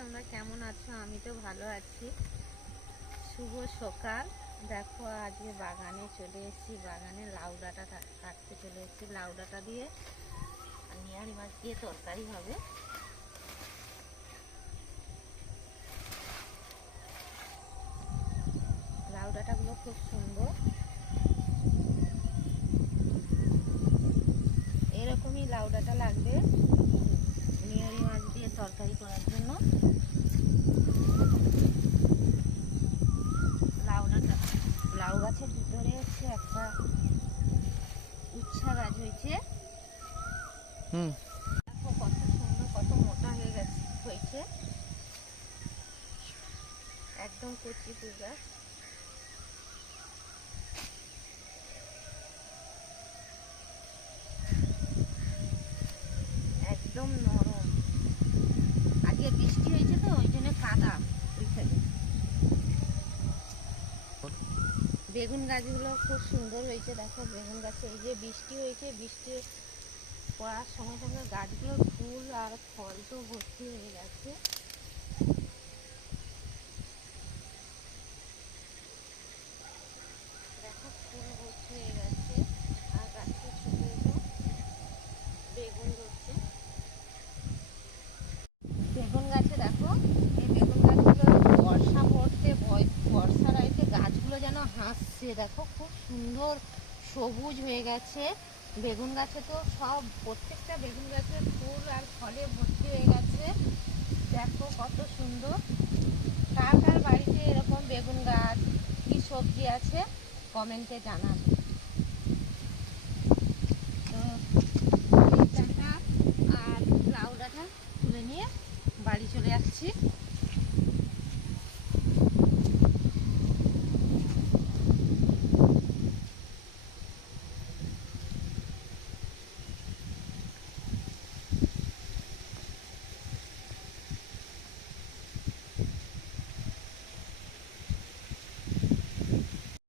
তোমরা কেমন আছো? আমি তো ভালো আছি। শুভ সকাল। দেখো আজকে বাগানে চলে এসেছি, বাগানে লাউ ডাঁটা কাটতে চলে এসেছি। লাউ ডাঁটা দিয়ে নিয়ারি মাছ দিয়ে তরকারি হবে। লাউ ডাঁটাগুলো খুব সুন্দর, এরকমই লাউ ডাঁটা লাগবে নিয়ারি মাছ দিয়ে তরকারি করার জন্য। লাউ গাছের ভিতরে হচ্ছে একটা উচ্ছা গাছ হয়েছে। দেখো কত সুন্দর, কত মোটা হয়েছে, একদম কচি ফুল গাছ। একদম নরম, আজকে বৃষ্টি হয়েছে তো ওই জন্য কাদা ওইখানে। বেগুন গাছগুলো খুব সুন্দর হয়েছে। দেখো বেগুন গাছে এই যে বৃষ্টি হয়েছে, বৃষ্টি পড়ার সঙ্গে সঙ্গে গাছগুলো ফুল আর ফল তো ভর্তি হয়ে গেছে। দেখো ফুল ভর্তি হয়ে গেছে আর গাছে ছোট ছোট বেগুন ধরছে। বেগুন গাছে দেখো, এই বেগুন গাছগুলো বর্ষা পড়তে বর্ষার আইতে গাছগুলো যেন হাসছে। দেখো খুব সুন্দর সবুজ হয়ে গেছে বেগুন গাছে। তো সব প্রত্যেকটা বেগুন গাছে ফুল আর ফলে ভর্তি হয়ে গেছে। দেখো কত সুন্দর। কার কার বাড়িতে এরকম বেগুন গাছ কি সবজি আছে কমেন্টে জানাবে। তো এই ডাঁটা আর লাউ ডাঁটা তুলে নিয়ে বাড়ি চলে যাচ্ছি।